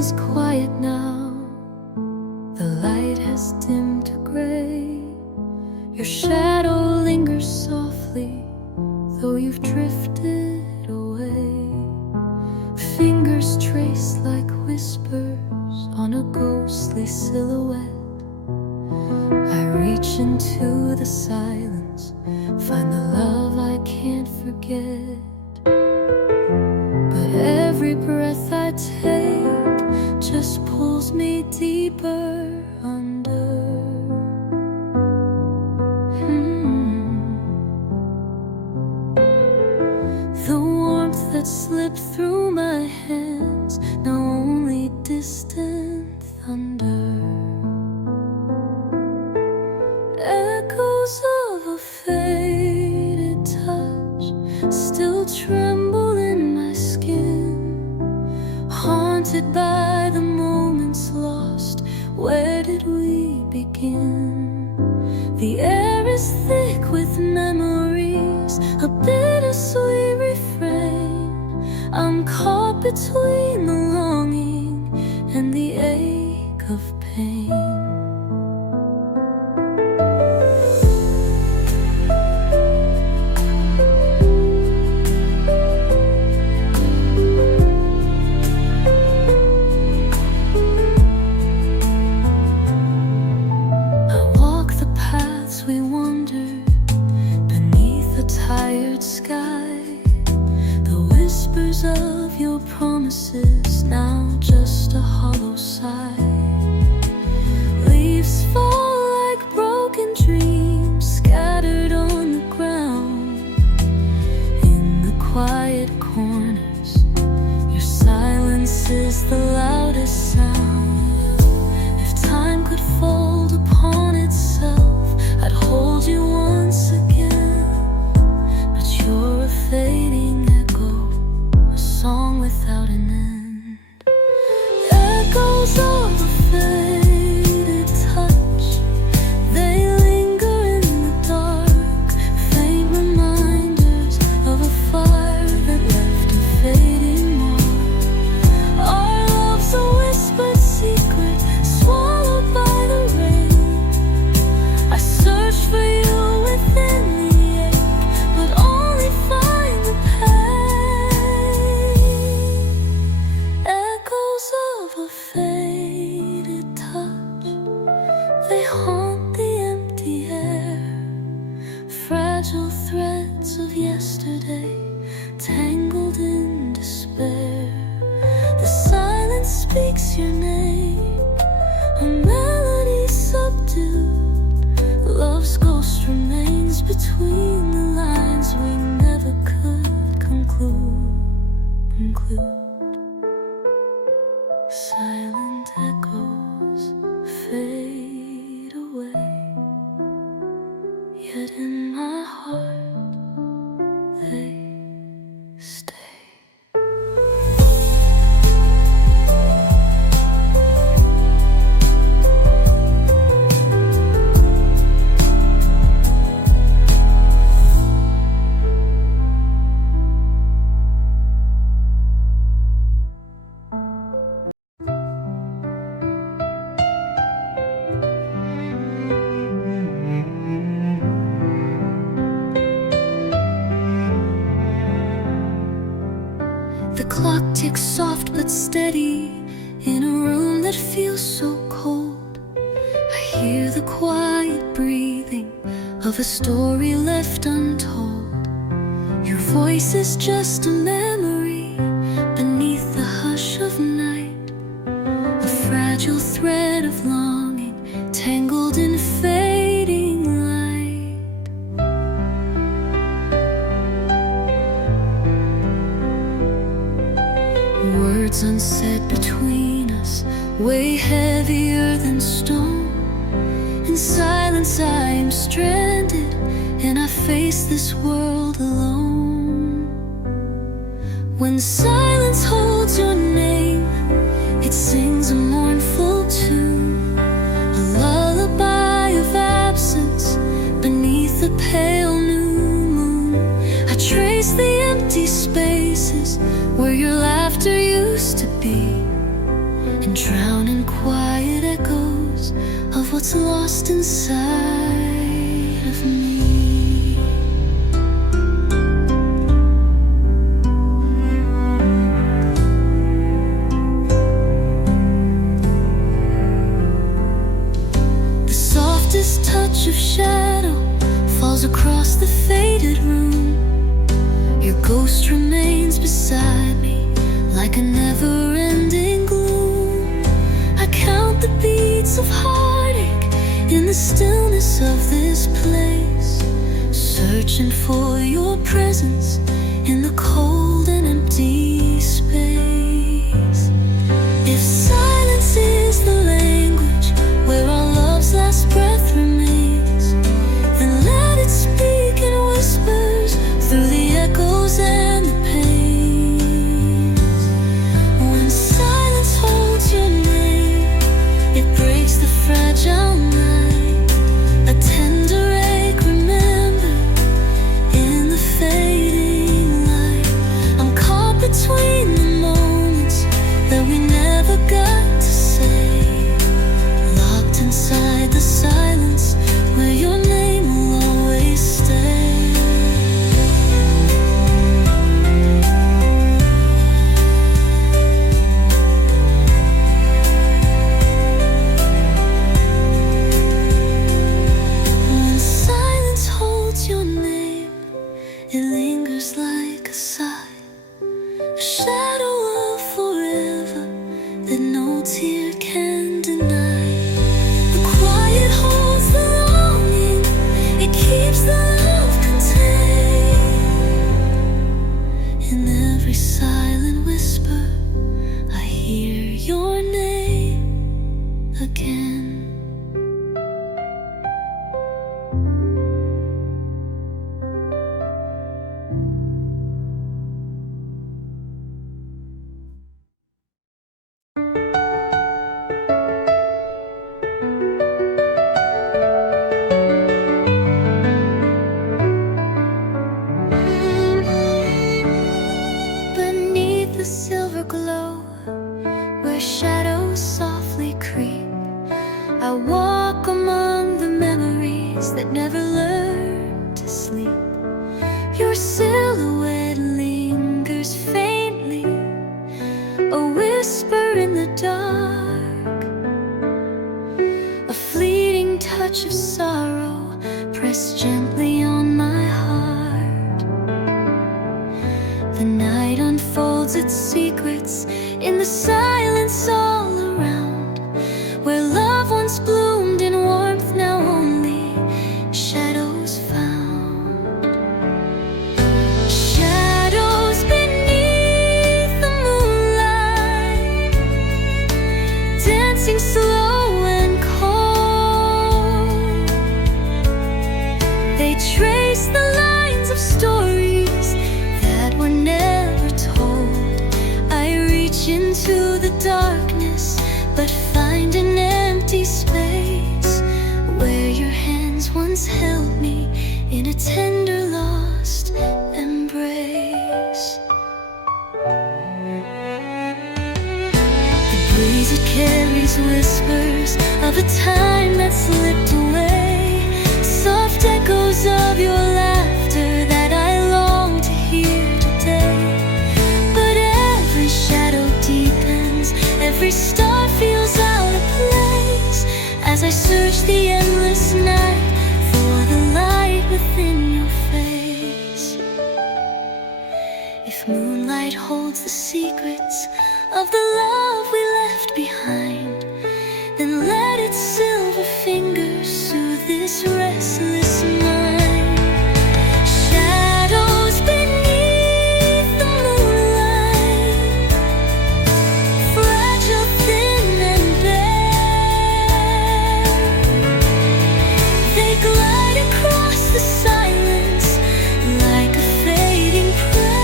is quiet now. The light has dimmed to gray. Your shadow lingers softly, though you've drifted away. Fingers trace like whispers on a ghostly silhouette. I reach into the silence, find the love I can't forget. But every breath I take just pulls me deeper under. The warmth that slipped through my hands, now only distant thunder. Echoes of a faded touch still tremble in my skin, haunted by the moments lost. Where did we begin? The air is thick with memories, a bittersweet refrain. I'm caught between the longing and the ache of pain. Of your promises, now just a hollow sigh. Leaves fall like broken dreams, scattered on the ground. In the quiet corners, your silence is the loudest sound. If time could fold upon itself, I'd hold you once again. But you're a fading song without an end. Echoes of a faded touch, they linger in the dark, faint reminders of a fire that left a fading mark. Our love's a whispered secret, swallowed by the rain. I search for you within the ache, but only find the pain. Of a faded touch, they haunt the empty air. Fragile threads of yesterday, tangled in despair. The silence speaks your name, a melody subdued. Love's ghost remains between the lines we never could conclude. Silent echoes fade away, yet in my heart they stay. The clock ticks soft but steady in a room that feels so cold. I hear the quiet breathing of a story left untold. Your voice is just a memory beneath the hush of night, a fragile thread of longing tangled in fading light. Words unsaid between us weigh heavier than stone. In silence I am stranded, and I face this world alone. When silence holds your name, it sings a mournful tune, a lullaby of absence beneath the pale new moon. I trace the empty spaces where your laughter used to be, what's lost inside of me. The softest touch of shadow falls across the faded room. Your ghost remains beside me like a never-ending gloom. I count the beats of heartache in the stillness of this place, searching for your presence in the cold and empty space. If silence is the language where our love's last breath remains, then let it speak in whispers through the echoes and the pain. When silence holds your name, it breaks the fragile night. A tender ache remembered in the fading light. I'm caught between the moments that we never got to say, locked inside the silence where your name will always stay. When silence holds your name, it lingers like a sigh, a shadow of forever that no tear can deny. The quiet holds the longing, it keeps the love contained. In every silent whisper, I hear your name again. Beneath the silver glow, where shadows softly creep, I walk among the memories that never learned to sleep. Your silhouette lingers faintly, a whisper in the dark, a fleeting touch of sorrow pressed gently on my heart. The night unfolds its secrets in the silence all around, where love once bloomed in warmth, now only shadows found. Shadows beneath the moonlight, dancing slow and cold. They trace the lines of stories that were never told. I reach into the darkness, but find an empty space where your hands once held me in a tender lost embrace. The breeze, it carries whispers of a time that slipped away, soft echoes of your laughter that I long to hear today. But every shadow deepens, every star feels out of place, as I search the endless night for the light within your face. If moonlight holds the secrets of the love we left behind, then let its silver fingers soothe this restless mind. Shadows beneath the moonlight, fragile, thin and bare, they glide across the silence like a fading prayer.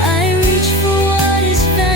I reach for what is found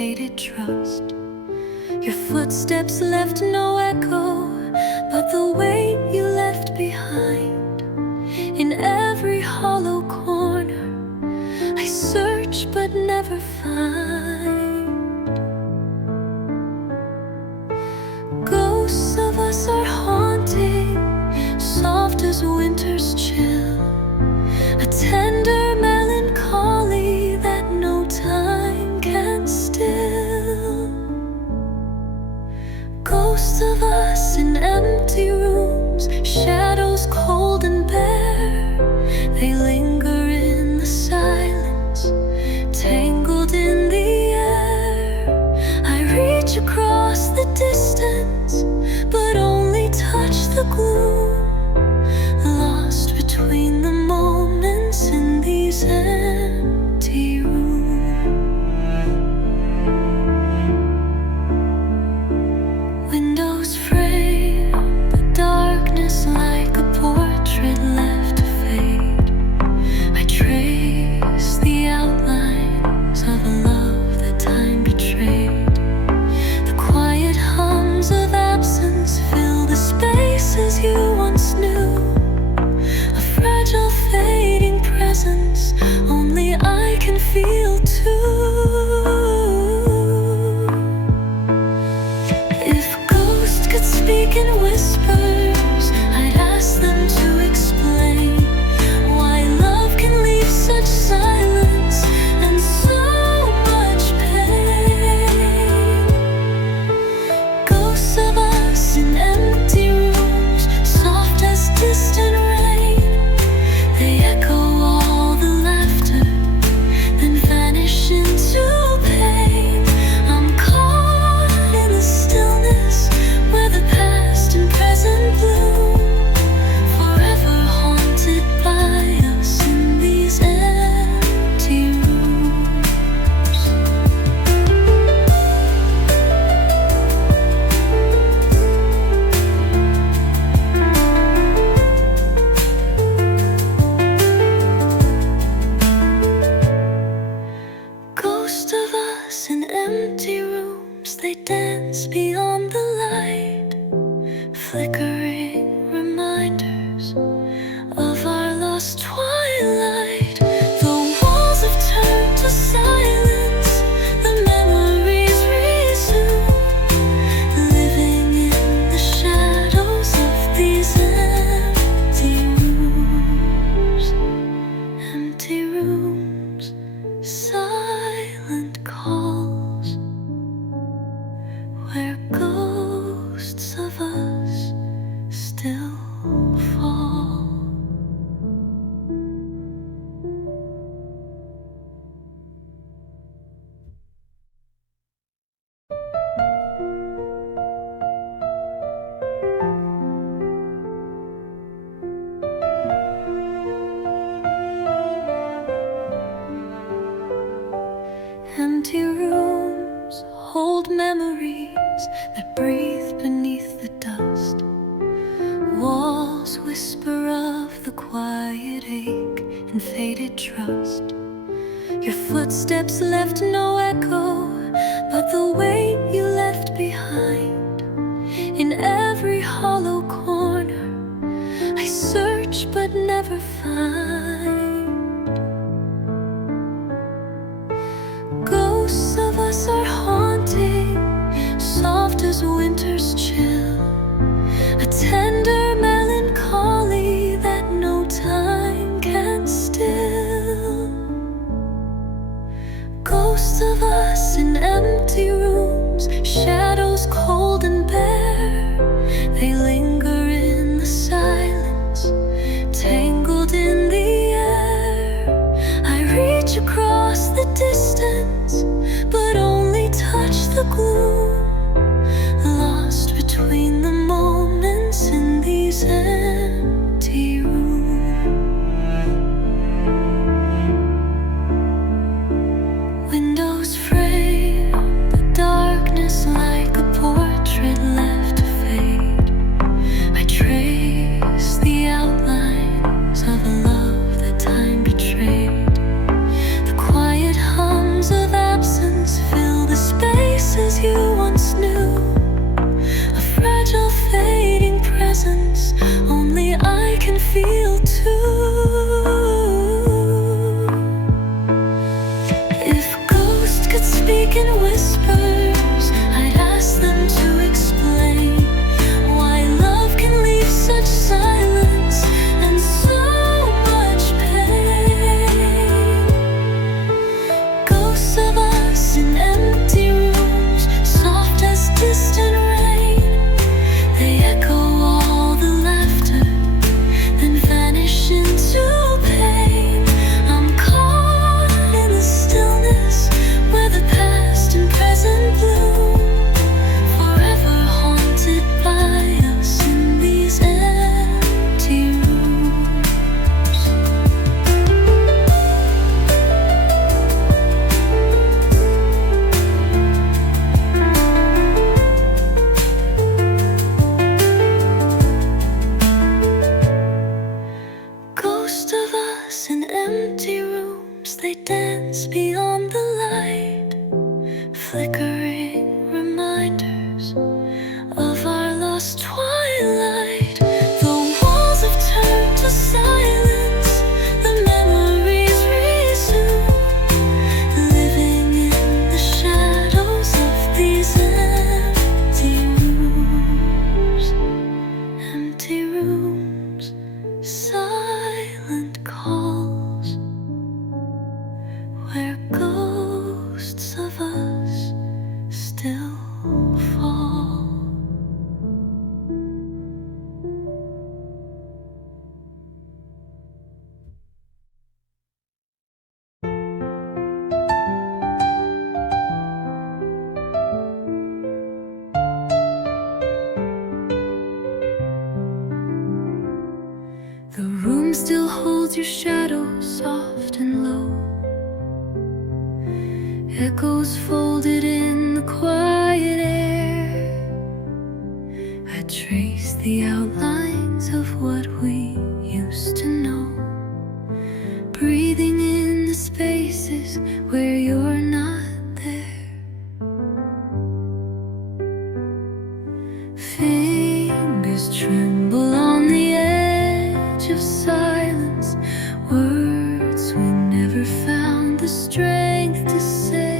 faded trust. Your footsteps left no echo, but the weight you left behind. In every hollow corner, I search but never find. Ghosts of us are haunting, soft as winter's chill, a tender melancholy that no time can still. Ghosts of us in empty rooms, shadows cold and bare. They linger in the silence, tangled in the air. I reach across the distance, but only touch the gloom, lost between the moments in these empty rooms. Windows frame the darkness like a portrait left to fade. I trace the outlines of a love that time betrayed. The quiet hums of absence fill the spaces you once knew, a fragile fading presence only I can feel too. If ghosts could speak in whispers, I'd ask them to explain why love can leave such silence and so much pain. Ghosts of us in empty rooms, soft as distant rain. They echo all the laughter, then vanish into pain. I'm caught in the stillness where the past and present bloom, forever haunted by us in these empty rooms. Ghost of us in empty rooms, they dance beyond the light, flickering reminders of our lost twilight. The walls have turned to silence, the memories resume, living in the shadows of these empty rooms. Empty rooms, silent calls, where ghosts of us still fall. Empty rooms hold memories that breathe beneath the dust. Walls whisper of the quiet ache and faded trust. Your footsteps left no echo, but the weight you left behind. In every hollow corner, I search but never find. Ghosts of us are haunting, soft as winter's chill, a tender melancholy that no time can still. Ghosts of us in empty rooms, shadows cold and bare. They linger in the silence, tangled in the room still holds your shadow, soft and low. Echoes folded in the quiet air. I trace the outlines of what we used to know, breathing in the spaces where you're not there. Fingers tremble on the edge of silence, words we never found the strength to say.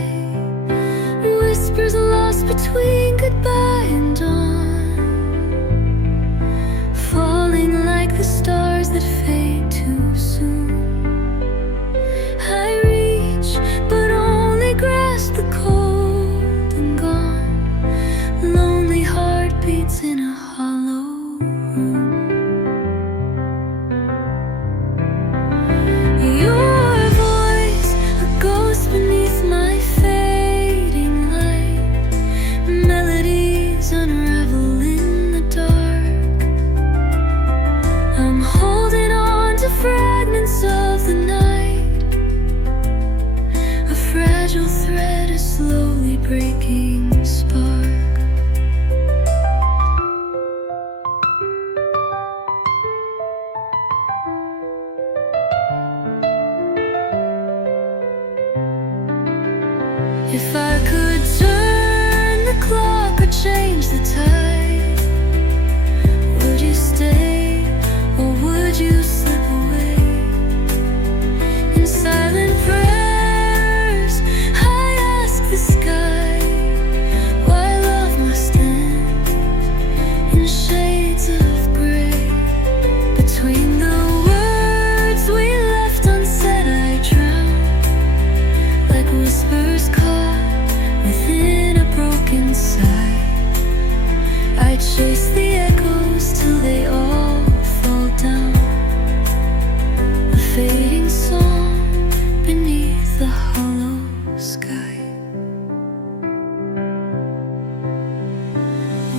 Whispers lost between goodbye and dawn, falling like the stars that fade too soon. I reach, but only grasp the cold and gone. Lonely heartbeats in a hollow room. Your voice, a ghost beneath my fading light. Melodies unravel in the dark. I'm holding on to fragments of the night. A fragile thread, a slowly breaking spark. If I could turn the clock or change the tide, would you stay or would you slip away? In silent prayers, I ask the sky why love must end in shades of gray. Between the words we left unsaid, I drown like whispers caught within a broken sigh. I chase the echoes till they all fall down, a fading song beneath the hollow sky.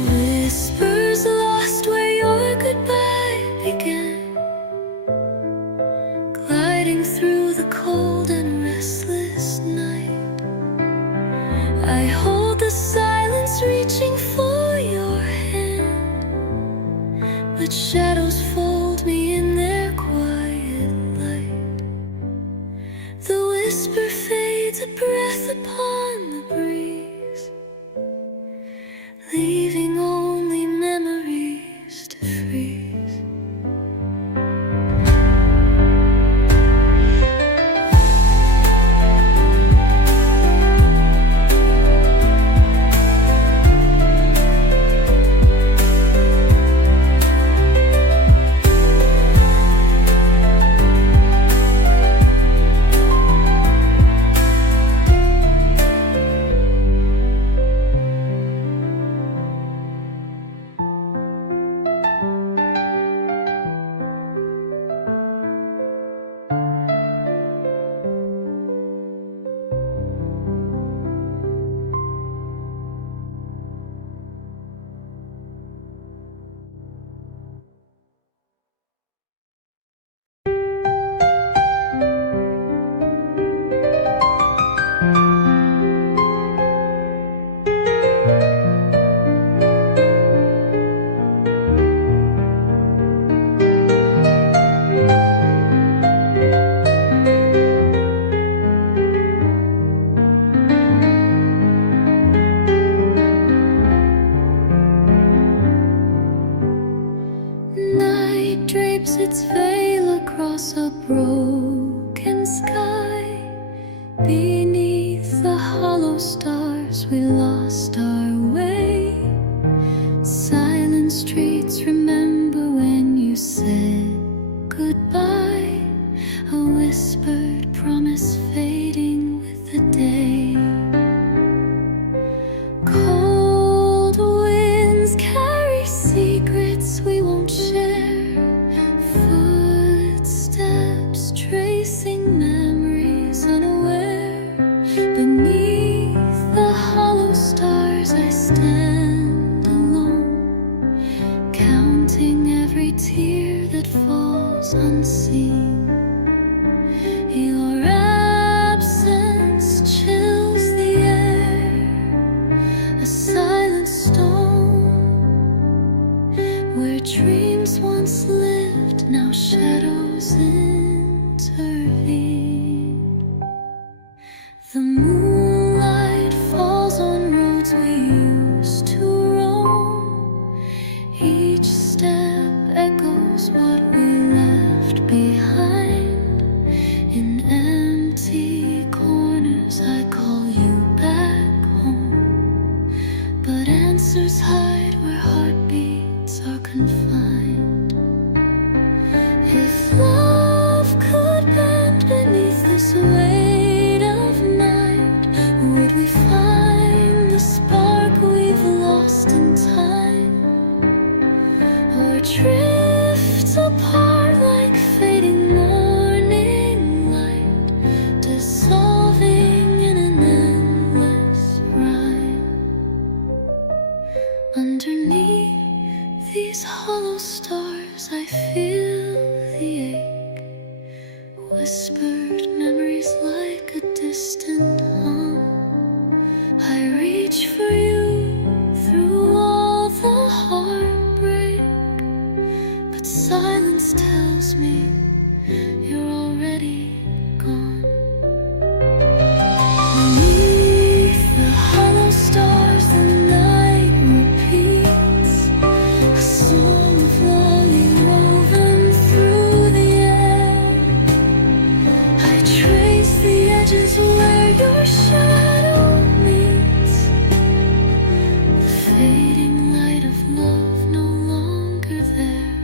Whispers lost where your goodbye began, gliding through the cold and restless night. I hold the silence, reaching for your hand, but shadows fold me in their quiet light. The whisper fades, a breath upon the breeze, leaving only memories to freeze. Night drapes its veil across a broken sky. Beneath the hollow stars we lost our way. Silent streets remember when you said goodbye. A whispered promise fading with the day. Cold winds carry secrets we won't share. Footsteps tracing memories unaware. Beneath the hollow stars I stand alone, counting every tear that falls hearts unseen. Your absence chills the air, a silent storm. Where dreams once lived, now shadows intervene. The moonlight falls on roads we used to roam. Each step echoes what we left behind. In empty corners I call you back home, but answers hide where heartbeats are confined. If love could bend beneath this weight of night, would we find the spark we've lost in time? Or drift apart like fading morning light, dissolving in an endless rhyme? Underneath these hollow stars I feel the ache, whispered memories like a distant hum. I reach for you through all the heartbreak, but silence tells me you're already gone. Beneath the hollow stars the night repeats, a song of longing woven through the air. I trace the edges where your shadow meets, the fading light of love no longer there.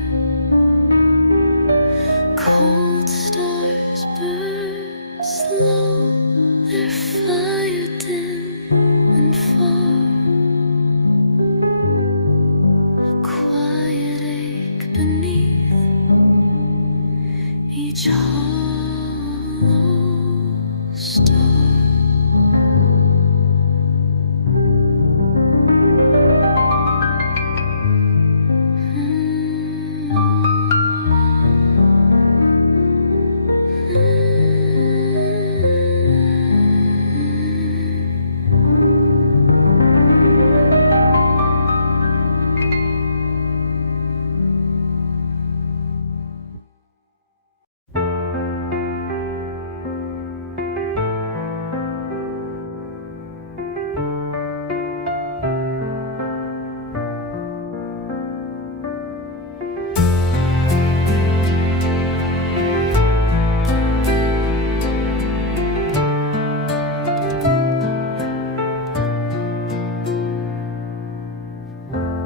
Cold stars burn slow, their fire dim and far. A quiet ache beneath each hollow star.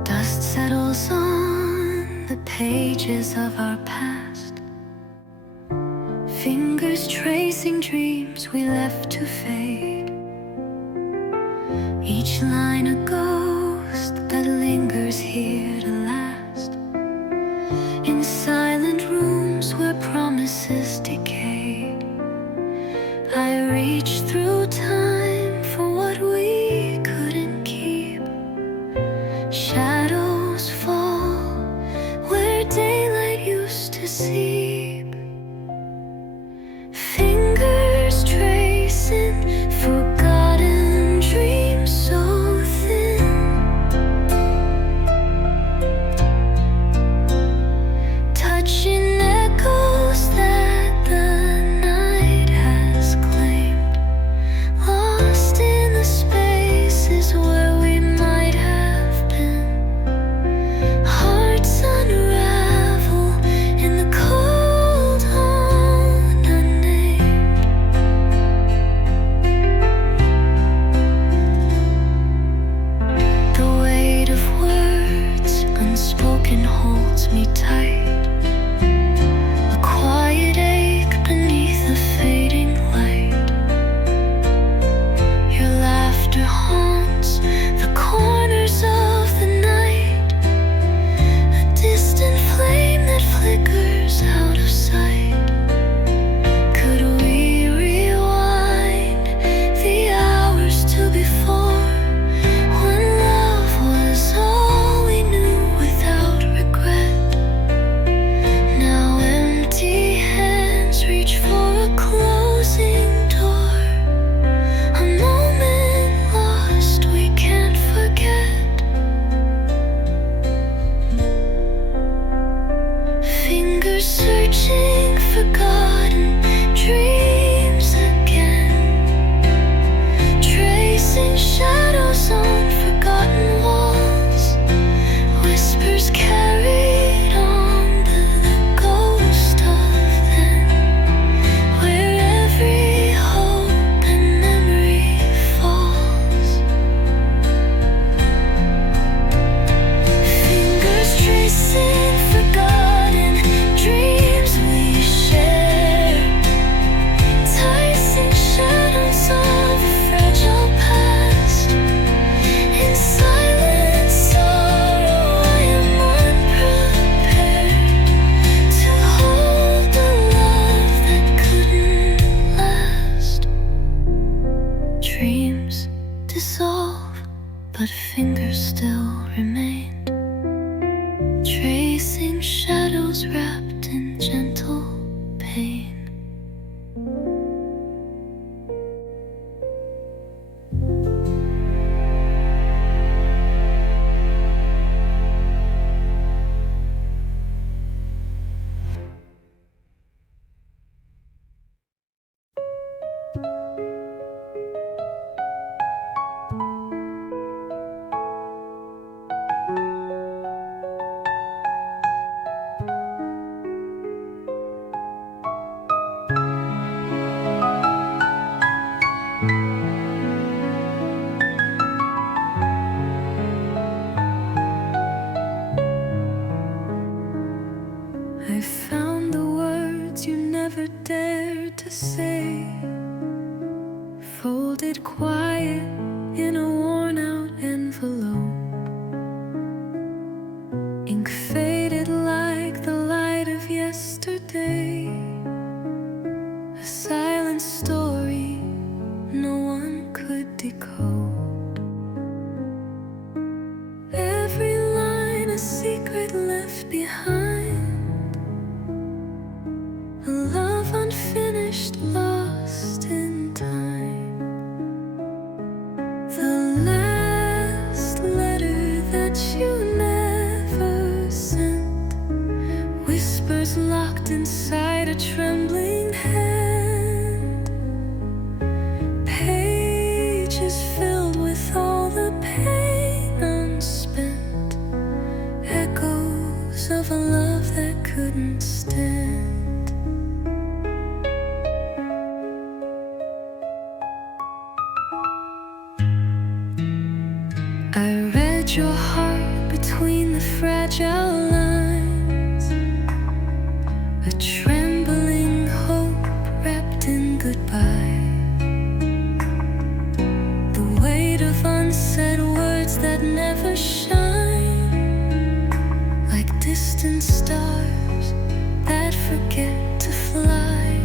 Dust settles on the pages of our past, fingers tracing dreams we left to fade. Each line a ghost that lingers here to last, in silent rooms where promises decay. I reach through time for what we couldn't keep. Shadows fall where daylight used to seep. Fingers tracing forgotten dreams so thin. Touching echoes that the night has claimed. Lost in the spaces where we might have been. Hearts unravel in the cold unnamed. The weight of words unspoken holds me tight. A quiet ache beneath the fading light. Your laughter haunts the corners of the night, a distant flame that flickers out of sight. Could we rewind the hours to before, when love was all we knew without regret? Searching forgotten dreams again, tracing shadows on forgotten walls, whispers carried on to the ghost of then, where every hope and memory falls. Fingers tracing forgotten dreams we share, enticing shadows of a fragile past. In silent sorrow I am unprepared to hold the love that couldn't last. Dreams dissolve, but fingers still remained, tracing shadows wrapped in gentle pain. I found the words you never dared to say, folded quiet in a worn-out envelope. Ink faded like the light of yesterday, a silent story no one could decode. Every line a secret left behind, a love unfinished, lost in time. The last letter that you never sent, whispers locked inside a trembling hand, pages filled with all the pain unspent, echoes of a love that couldn't stand. I read your heart between the fragile lines, a trembling hope wrapped in goodbye, the weight of unsaid words that never shine, like distant stars that forget to fly.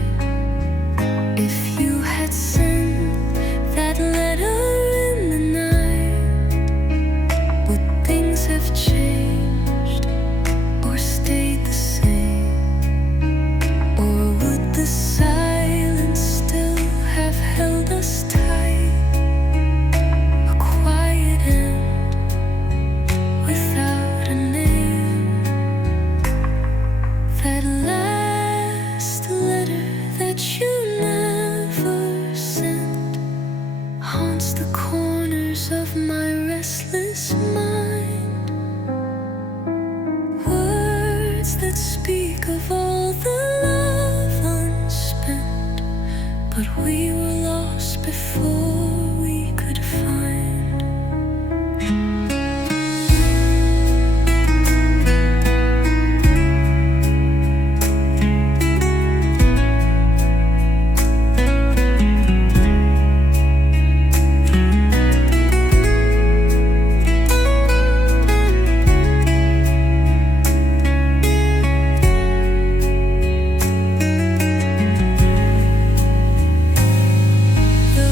If you had sent that letter in the night, would things have changed or stayed the same? Or would the silence still have held us tight? A quiet end without a name. That last letter that you never sent haunts the corners of my restless mind. Words that speak of all the love unspent, but we were lost before we could find. The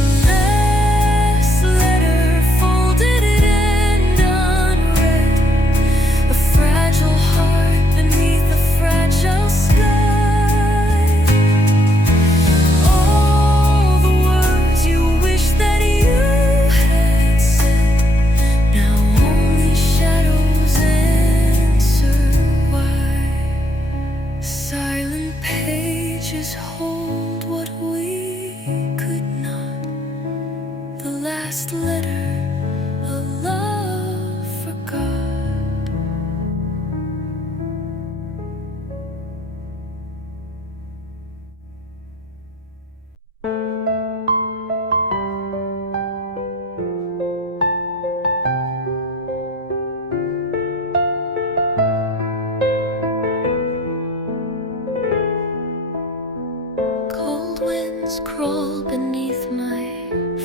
shadows crawl beneath my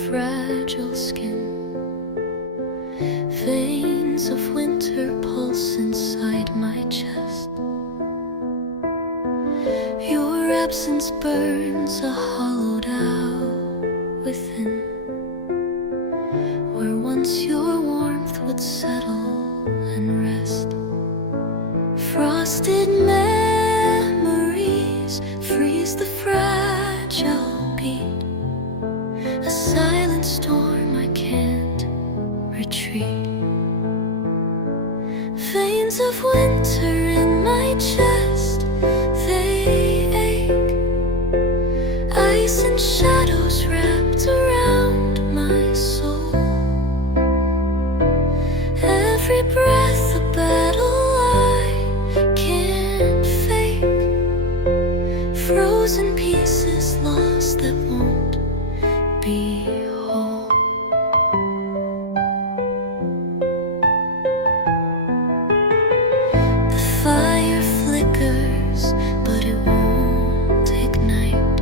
fragile skin. Veins of winter pulse inside my chest. Your absence burns a hollowed out within, where once your warmth would settle and rest. Frosted memories freeze the fragile beat, a silent storm I can't retreat. Veins of winter in my chest, they ache. Ice and shadows wrapped around my soul. Every breath a battle I can't fake. Frozen pieces lost that won't be whole. The fire flickers, but it won't ignite.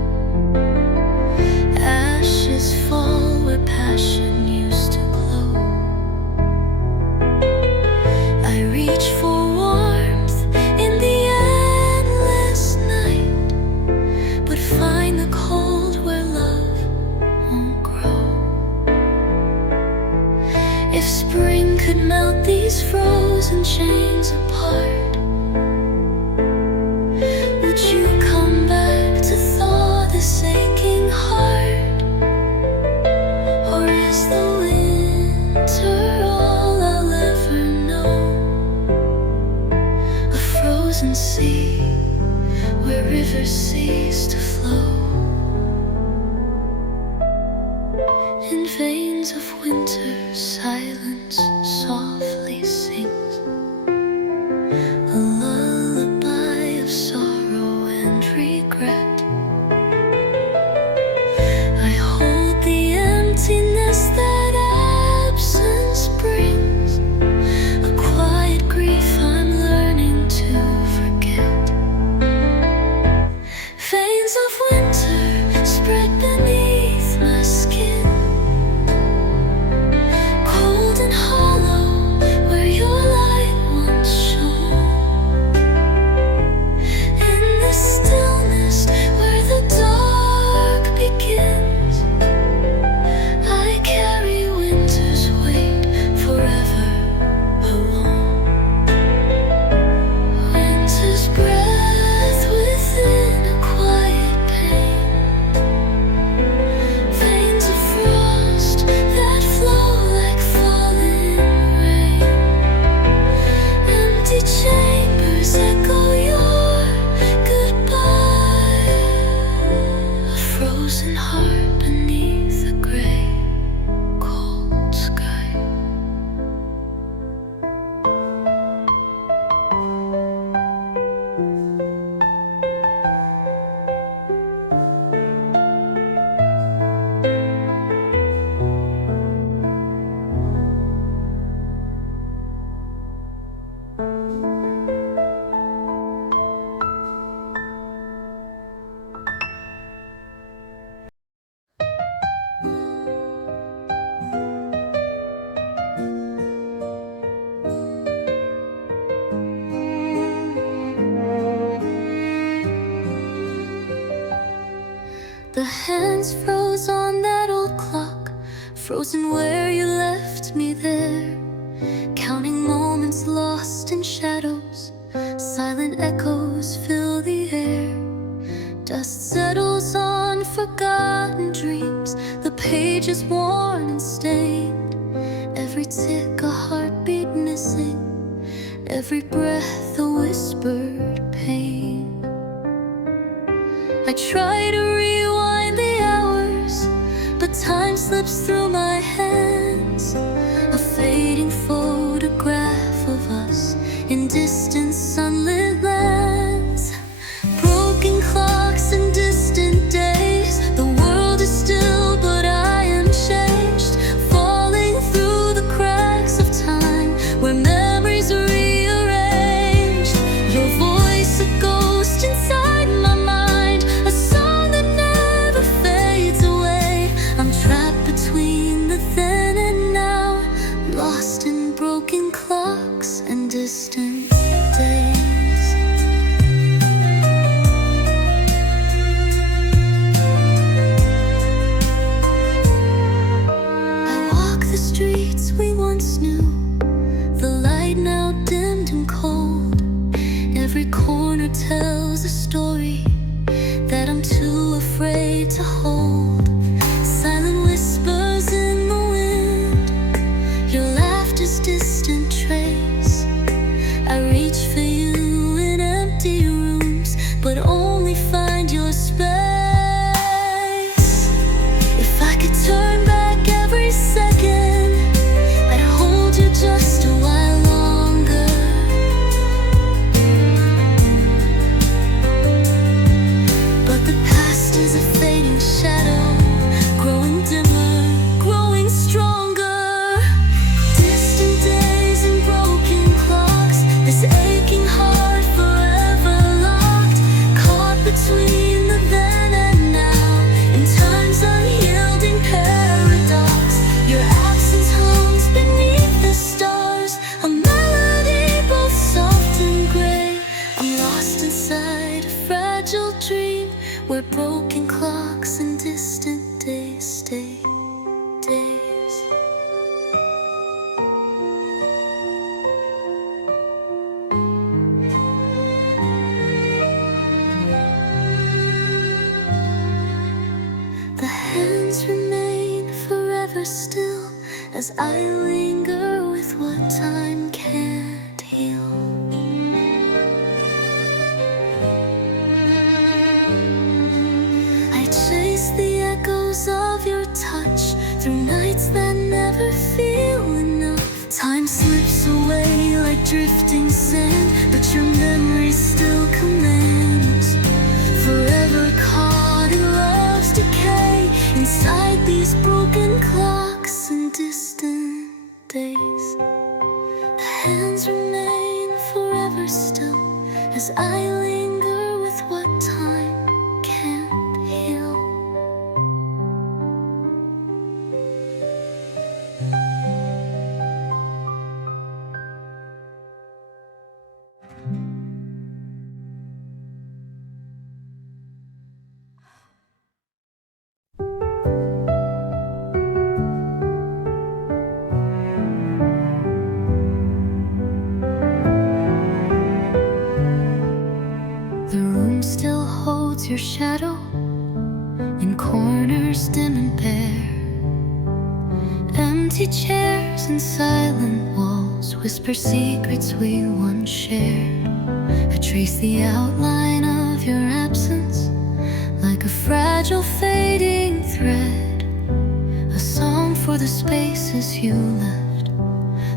Ashes fall where passion used to glow. I reach for warmth in the endless night, but find the cold where love won't grow. If spring could melt these frozen chains apart, would you come back to thaw this aching heart? Or is the winter all I'll ever know? A frozen sea where rivers cease to flow. In veins of winter, silence softly sings a lullaby of sorrow and regret. I hold the emptiness that absence brings, a quiet grief I'm learning to forget. Veins of winter spread beneath my skin, cold and hollow where your light once shone. In the stillness where the dark begins, I carry winter's weight forever alone. Winter's breath within a quiet pain. Veins of frost that flow like falling rain. Empty chambers echo your goodbye. A frozen heart beneath a gray, cold sky. The hands froze on that old clock, frozen where you left me there, counting moments lost in shadows. Silent echoes fill the air. Dust settles on forgotten dreams. The page is worn and stained. Every tick a heartbeat missing. Every breath a whispered pain. I try to rewind the hours, but time slips through my hands. A fading photograph of us in distant sunlit lands. Broken clocks and distant days. The world is still, but I am changed. Falling through the cracks of time, where memories are rearranged. Your voice a ghost inside my mind, a song that never fades. corner tells a story that I'm too afraid to hold. Silent whispers in the wind, your laughter's distant trace. I reach for you in empty rooms, but only find your space. If I could turn back every second, I'd hold you just a while longer. But the past is a fading shadow, growing dimmer, growing stronger. Distant days and broken clocks, this aching heart forever locked, caught between the then and now, in time's unyielding paradox. Your absence hums beneath the stars, a melody both soft and gray. I'm lost inside a fragile dream where broken clocks and distant days stay days. The hands remain forever still as I linger with what time can't heal. I chase the echoes of your touch through nights that never feel enough. Time slips away like drifting sand, but your memory still commands. Forever caught in love's decay, inside these broken clocks and distant days. The hands remain forever still as I linger with what time can't heal. The room still holds your shadow in corners dim and bare. Empty chairs and silent walls whisper secrets we once shared. I trace the outline of your absence like a fragile fading thread, a song for the spaces you left,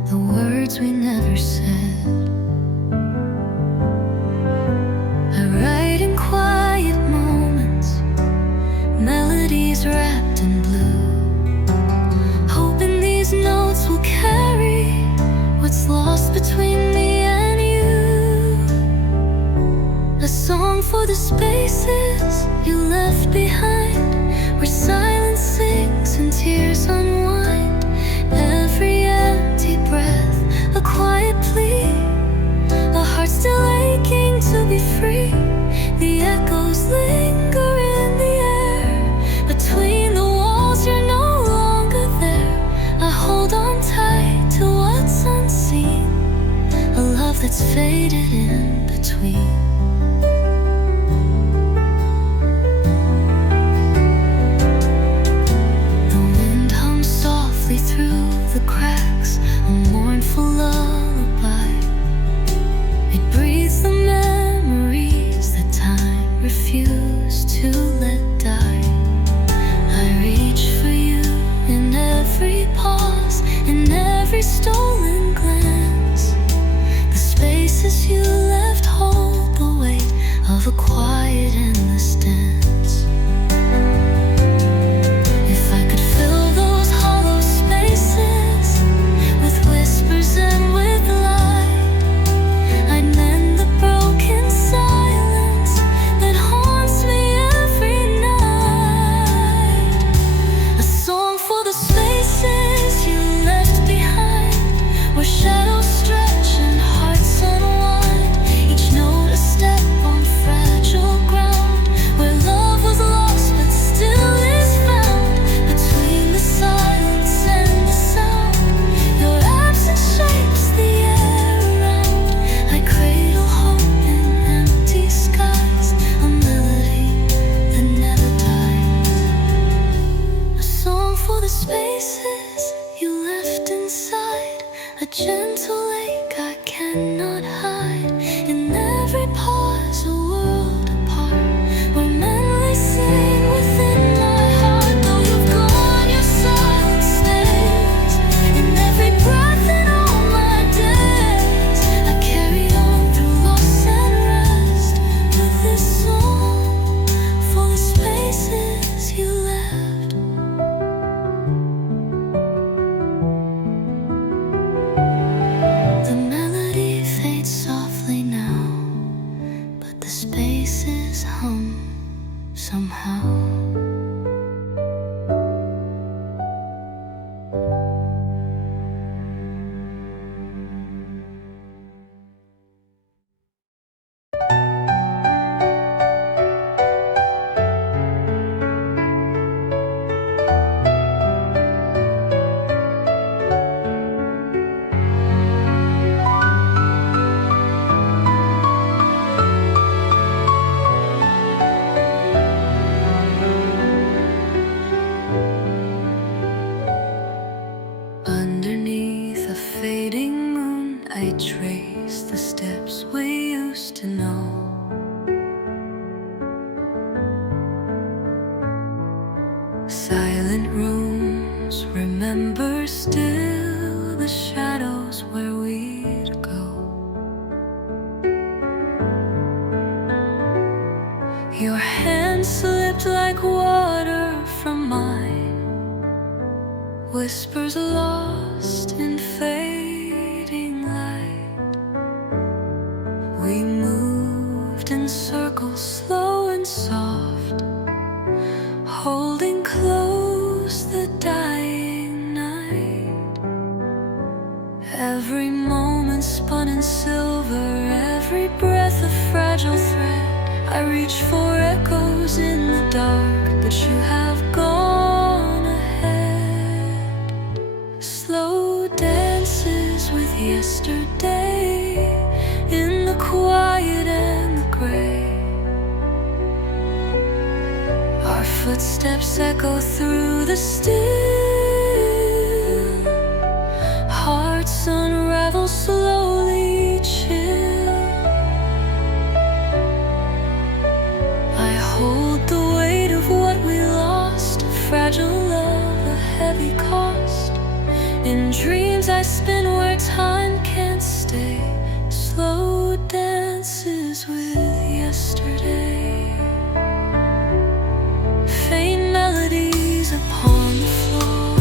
the words we never said. I write in quiet moments, melodies wrapped in blue, hoping these notes will carry what's lost between me and you. A song for the spaces you left behind, where silence sings and tears unwind. Every empty breath, a quiet plea, a heart still aching to be free. The echoes linger in the air, between the walls you're no longer there. I hold on tight to what's unseen, a love that's faded in between. The wind hums softly through the cracks, a mournful lullaby. It breathes the Your hand slipped like water from mine, whispers lost in fading light. We moved in circles, slow and soft, holding close the dying night. Every moment spun in silver, every breath a fragile thread. I reach for echoes in the dark, but you have gone ahead. Slow dances with yesterday in the quiet and the gray. Our footsteps echo through the still. Hearts unravel slowly, chill. I hold the weight of what we lost, a fragile love, a heavy cost. In dreams I spin where time can't stay. Slow dances with yesterday. Faint melodies upon the floor,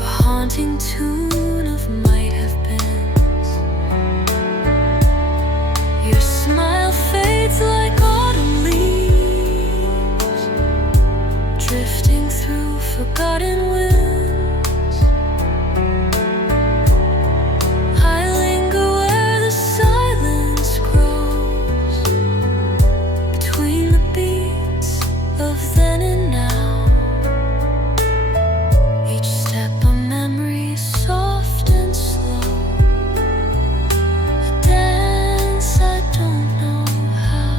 a haunting tune of might have beens. Your smile fades like autumn leaves, drifting through forgotten winds. I linger where the silence grows, between the beats of then and now. Each step a memory, soft and slow, a dance I don't know how.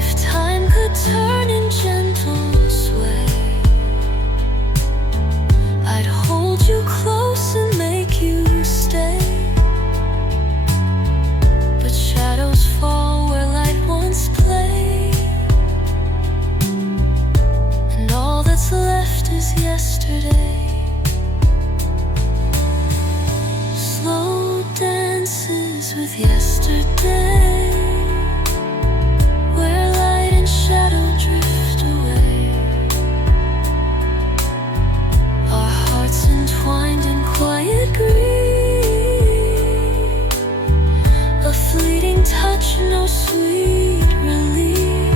If time could turn in gentle sway, I'd hold you close and make you stay. But shadows fall where light once played, and all that's left is yesterday. Slow dances with yesterday, where light and shadow drift away. Our hearts entwined in quiet grief, a fleeting touch, no sweet relief.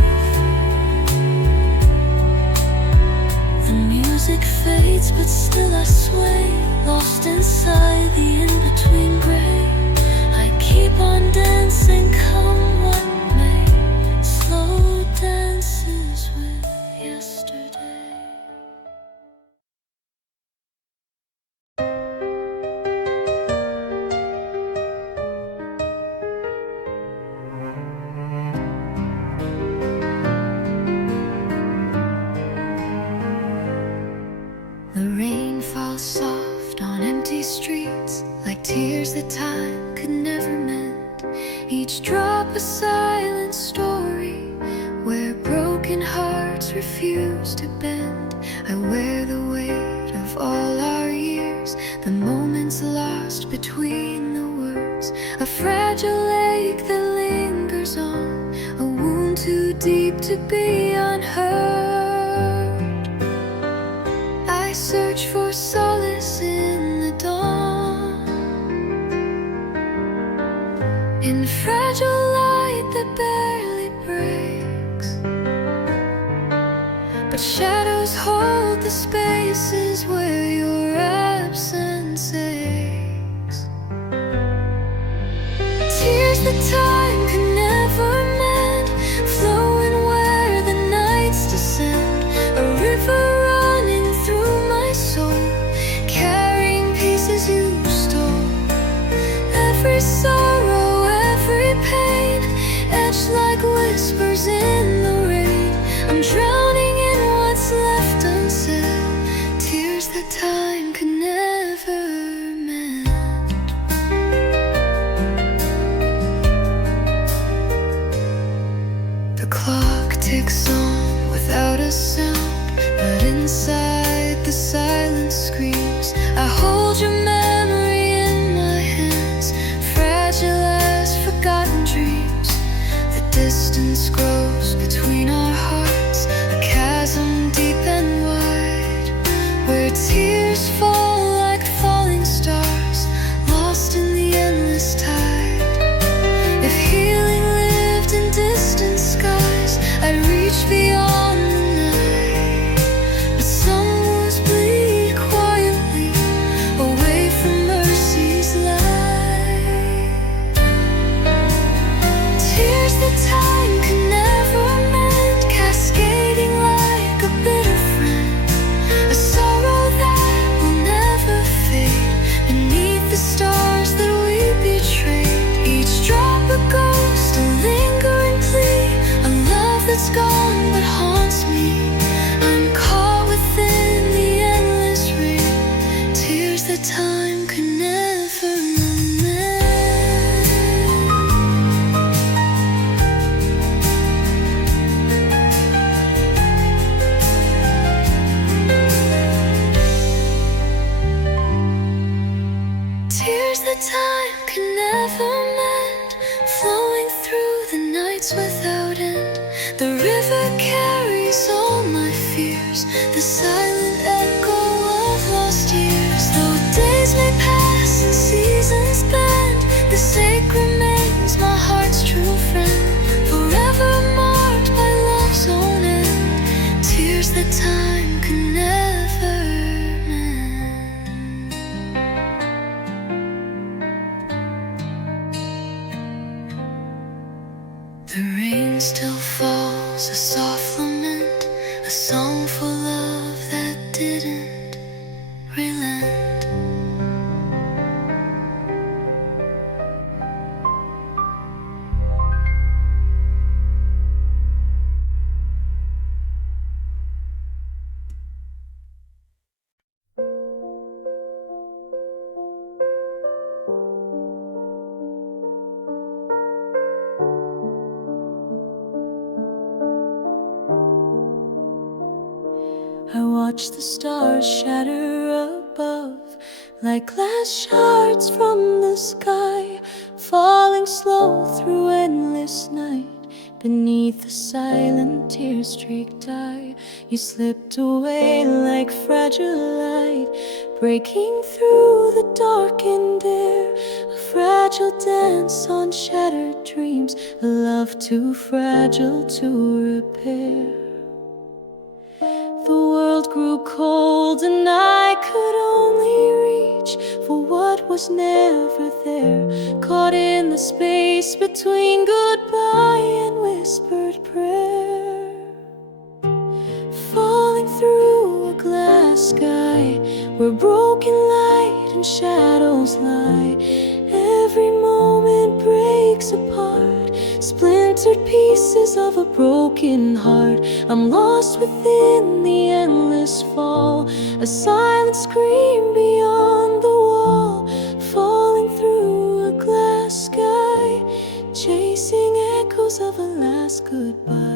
The music fades, but still I sway, lost inside the in-between gray. I keep on dancing, come what may. Slow dances with yesterday. The rain falls soft on empty streets, like tears that time could never mend. Each drop a silent story, where broken hearts refuse to bend. I wear the weight of all our years, the moments lost between the words. A fragile ache that lingers on, a wound too deep to be unheard. I search for solace in the dawn, in fragile light that barely breaks. But shadows hold the spaces where your absence aches. Tears that time can never mend, flowing where the nights descend. A river running through my soul, carrying pieces you stole. Every sorrow, every pain, etched like whispers in the rain. I'm drowning in what's left unsaid, tears that time can never mend, flowing through the nights without end. The river carries all my fears, the silent echo of lost years. Though days may pass and seasons bend, the sacred remains my heart's true friend, forever marked by love's own end, tears that time can never mend. The rain still falls, a soft lament, a song for love that didn't relent. I watch the stars shatter above, like glass shards from the sky, falling slow through endless night. Beneath the silent tear-streaked eye, you slipped away like fragile light, breaking through the darkened air. A fragile dance on shattered dreams, a love too fragile to repair. The world grew cold and I could only reach for what was never there, caught in the space between goodbye and whispered prayer. Falling through a glass sky where broken light and shadows lie, every moment breaks apart, splintered pieces of a broken heart. I'm lost within the endless fall, a silent scream beyond the wall, falling through a glass sky, chasing echoes of a last goodbye.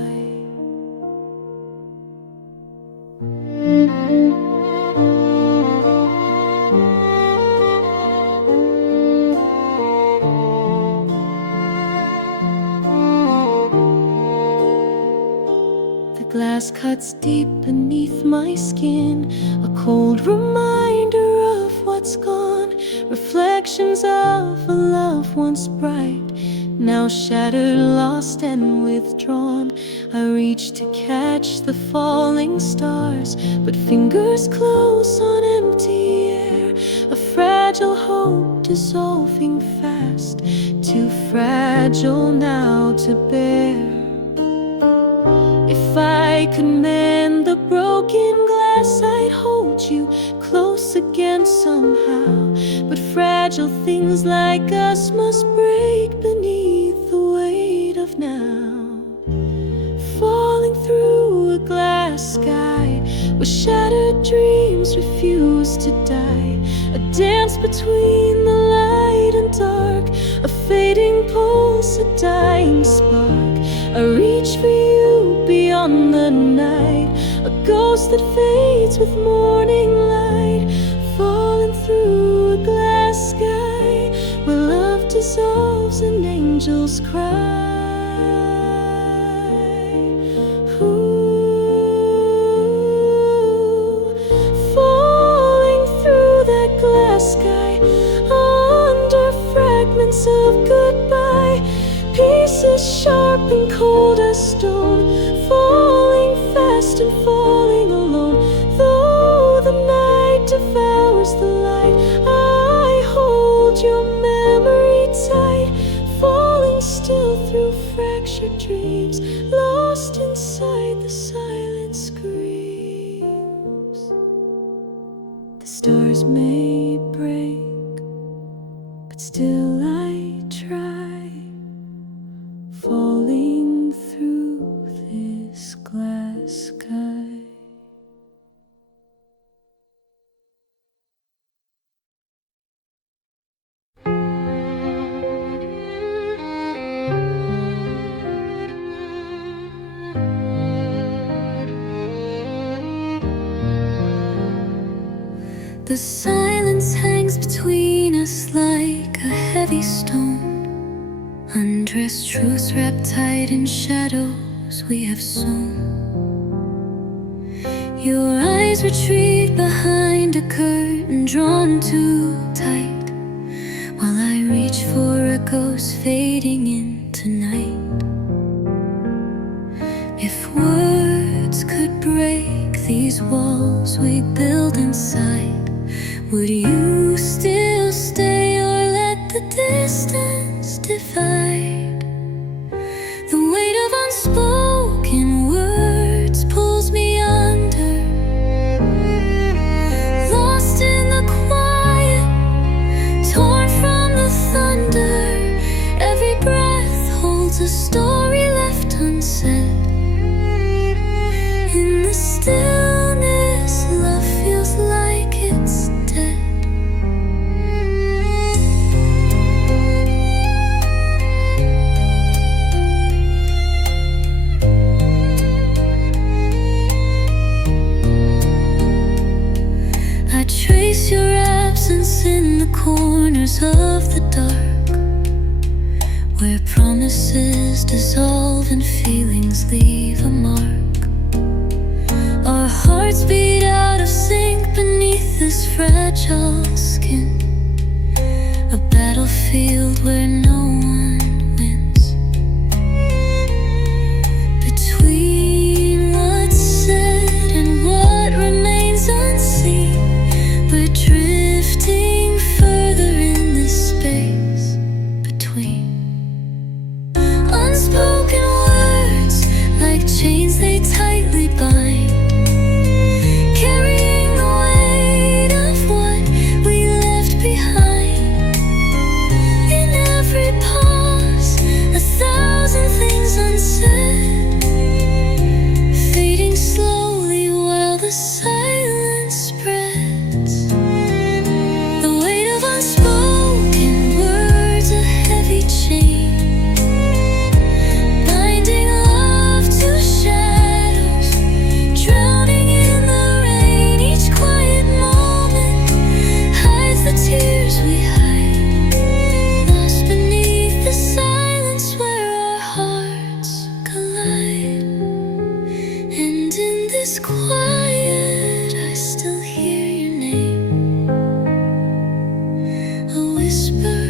Glass cuts deep beneath my skin, a cold reminder of what's gone, reflections of a love once bright, now shattered, lost and withdrawn. I reach to catch the falling stars, but fingers close on empty air, a fragile hope dissolving fast, too fragile now to bear. If I could mend the broken glass, I'd hold you close again somehow. But fragile things like us must break beneath the weight of now. Falling through a glass sky where shattered dreams refuse to die, a dance between the light and dark, a fading pulse, a dying spark. I reach for you beyond the night, a ghost that fades with morning light, falling through a glass sky where love dissolves and angels cry. Ooh, falling through that glass sky, under fragments of goodbye, pieces sharp and cold as stone, falling fast and falling alone. Though the night devours the light, I hold your memory tight, falling still through fractured dreams, lost inside the silent screams. The stars may break, but still I try, falling through this glass sky. The silence hangs between us like a heavy stone. Undressed truths wrapped tight in shadows we have sown. Your eyes retrieved behind a curtain drawn too tight, while I reach for echoes fading into night. If words could break these walls we build inside, would you still stay or let the distance divide? The weight of unspoken words pulls me under, lost in the quiet, torn from the thunder. Every breath holds a story left unsaid. In the stillness, love feels like it's dead. I trace your absence in the corners of the dark, where promises dissolve and feelings leave a mark. Our hearts beat out of sync beneath this fragile skin, a battlefield where no one wins. Between what's said and what remains unseen, we're drifting further in this space between. Unspoken words, like chains they tightly bind, carrying the weight of what we left behind. In every pause, 1,000 things unsaid, fading slowly while the silence spreads. The weight of unspoken words, a heavy chain, binding love to shadows, drowning in the rain. Each quiet moment hides the tears we hide, lost beneath the silence where our hearts collide. And in this quiet, I still hear your name, a whisper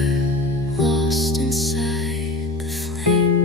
lost inside the flame.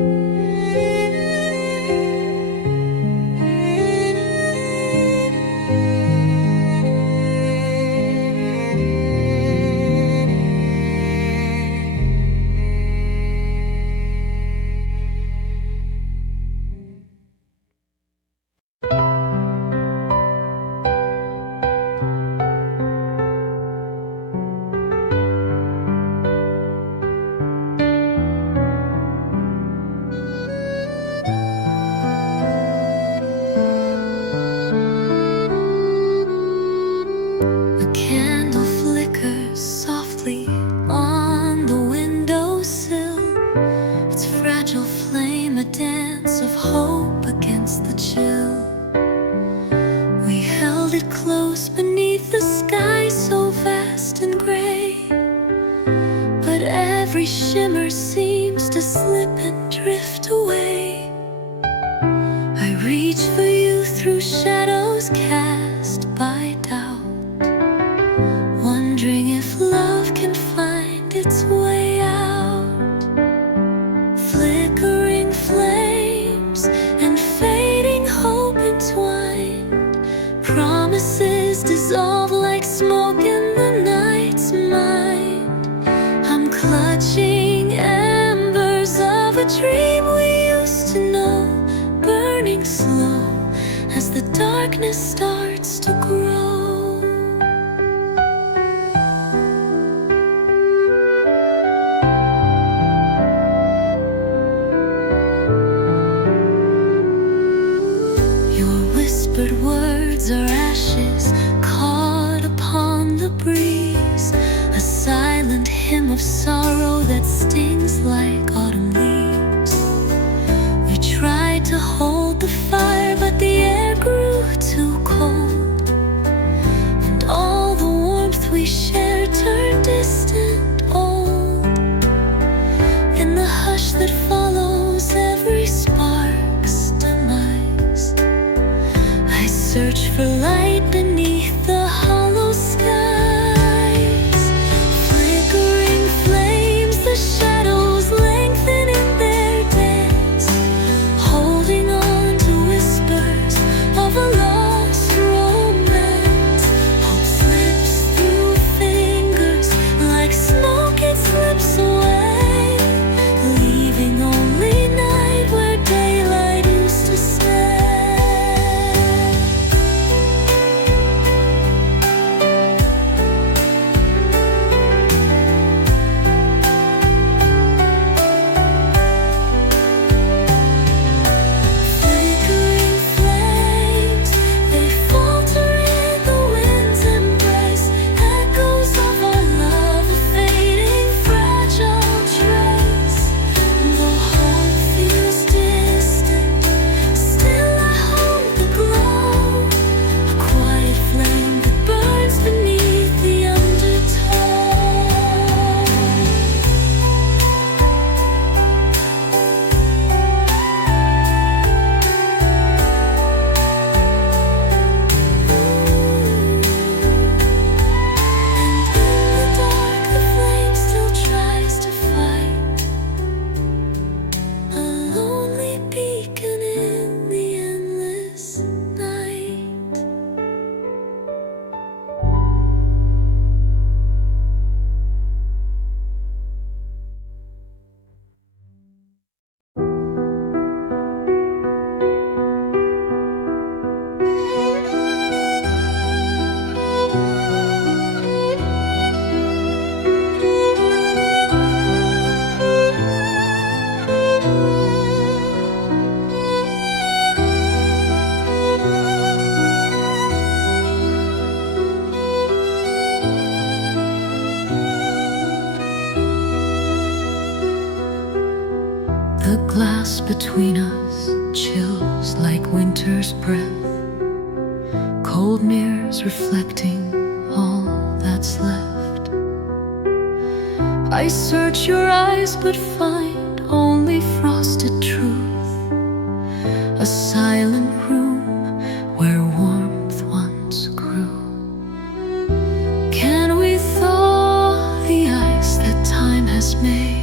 A candle flickers softly on the windowsill, its fragile flame a dance of hope against the chill. We held it close beneath the sky so vast and gray, but every shimmer seems to slip and drift away. I reach for you through shadows cast by doubt, wondering if love can find its way out. Flickering flames and fading hope entwined, promises dissolve like smoke in the night's mind. I'm clutching embers of a dream we used to know, burning slow as the darkness starts to grow. Your whispered words are ashes caught upon the breeze, a silent hymn of sorrow that stings like autumn leaves. We tried to hold the fire, but the air grew too cold, and all the warmth we shared turned distant, old. flash that follows every spark's demise. I search for light beneath the hollow skies. Flickering flames, the shadows lengthen in their dance, holding on to whispers of a lost romance. Hope slips through fingers like smoke, it slips away, leaving only night where daylight used to stay. Flickering flames, they falter in the wind's embrace, echoes of our love, a fading, fragile trace. The hope feels distant, still I hold the glow, a quiet flame that burns beneath the undertow. And in the dark, the flame still tries to fight, a lonely beacon in the endless night. The glass between us chills like winter's breath, cold mirrors reflecting all that's left. I search your eyes but find only frosted truth, a silent room where warmth once grew. Can we thaw the ice that time has made?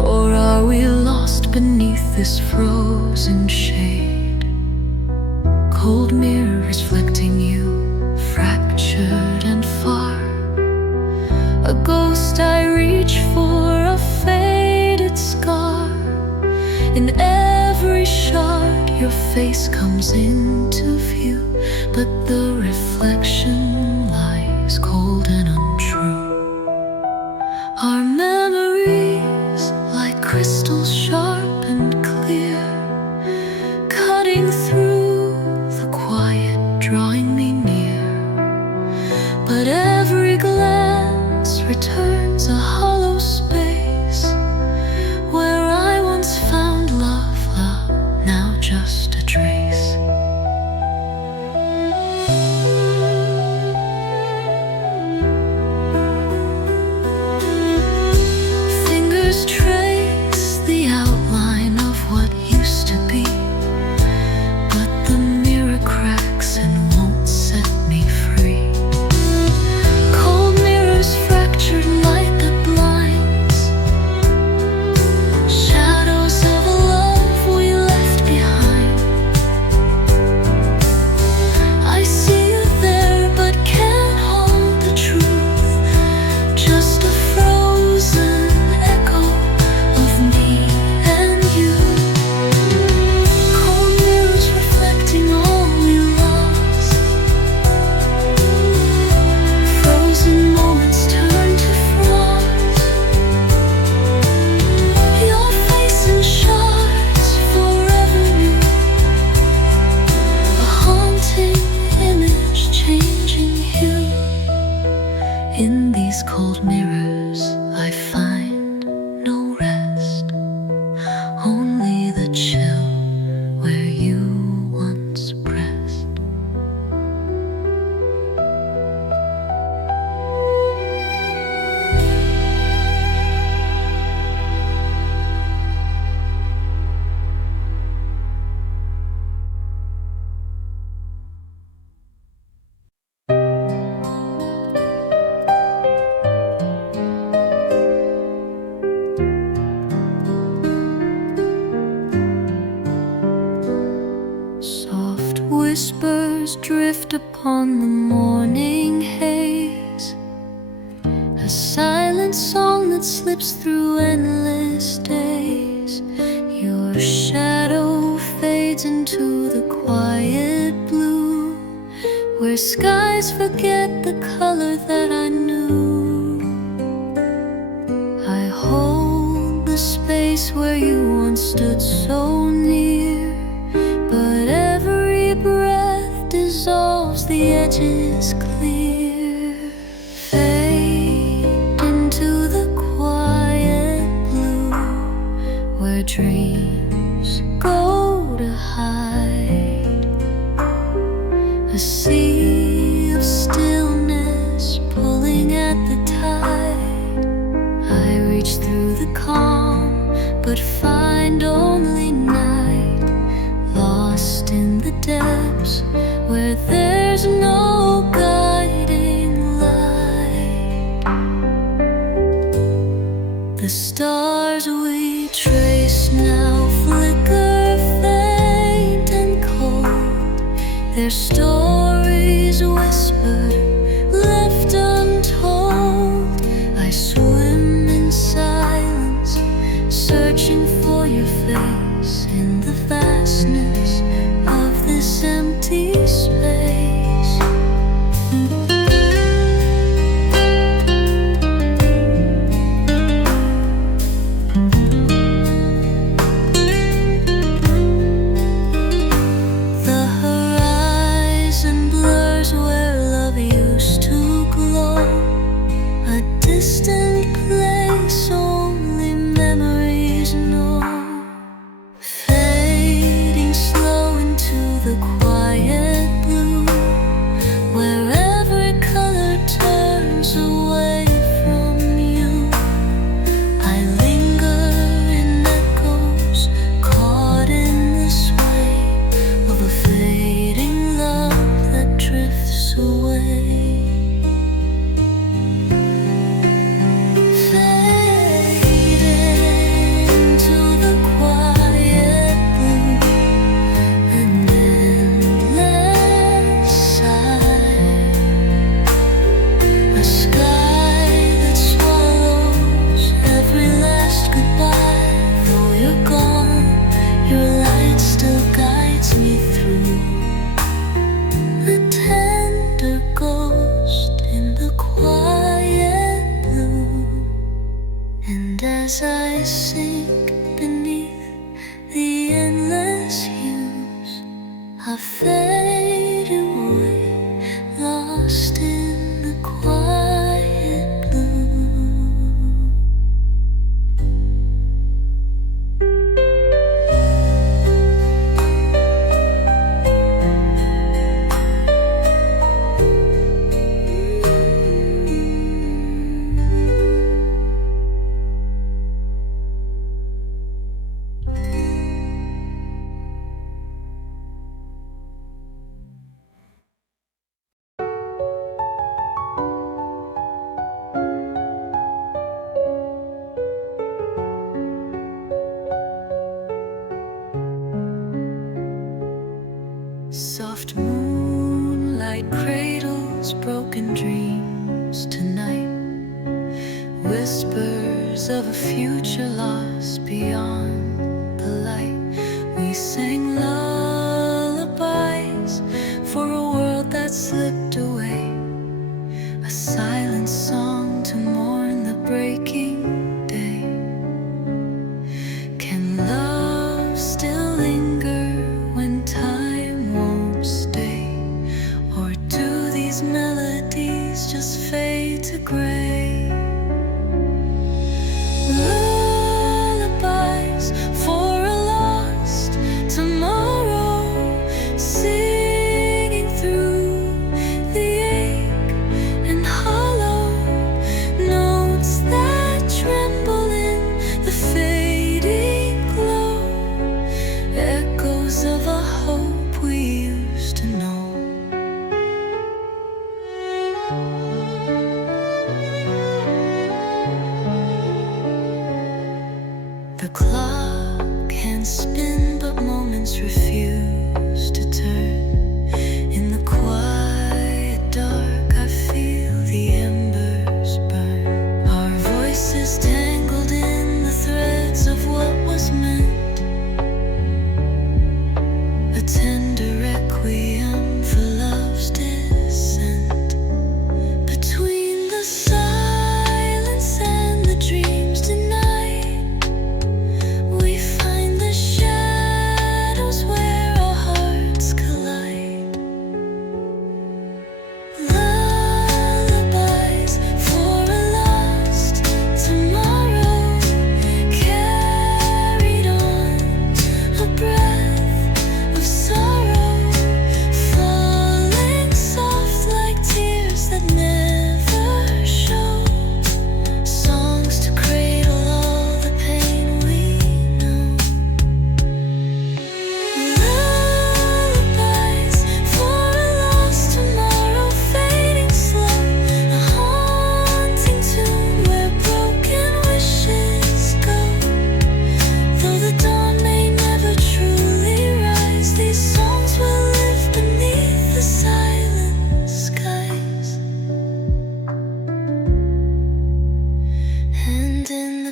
Or are we lost beneath this frozen shade? Cold mirror reflecting you, fractured and far, a ghost I reach for, a faded scar. In every shard your face comes into view, but the reflection lies cold and untrue. Our memories like crystals sharp and clear, cutting through the quiet, drawing me near. But every glance returns a hollow space, where I once found love, now just a trace. Fingers trace the outline upon the morning haze, a silent song that slips through endless days. Your shadow fades into the quiet blue, where skies forget the color that I knew. I hold the space where you once stood so near, but every breath dissolves the edges clear. Fade into the quiet blue, where dreams go to hide. A sea of stillness pulling at the tide. I reach through the calm, but find only night. Lost in the depths where there's no guiding light. The stars we trace now flicker faint and cold, their stories whispered, left untold. I swim in silence, searching for your face in the vastness of this empty space. The horizon blurs where love used to glow, a distant place only memories know. Fading slow into the quiet blue, where every color turns away from you. I linger in echoes, caught in the sway of a fading love that drifts away. Fade into the quiet blue, an endless sigh, a sky that swallows every last goodbye. Though you're gone, your light still guides me through, a tender ghost in the quiet blue. And as I sink beneath the endless hues, I fade away, lost in the quiet blue. Soft moonlight cradles broken dreams tonight, whispers of a future lost beyond the light. We sang lullabies for a world that slipped away, a silent song to mourn the breaking day. Can love still linger when time won't stay, or do these melodies just fade to gray? Lullabies for a lost tomorrow, singing through the ache and hollow notes that tremble in the fading glow, echoes of a hope we used to know.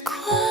quiet.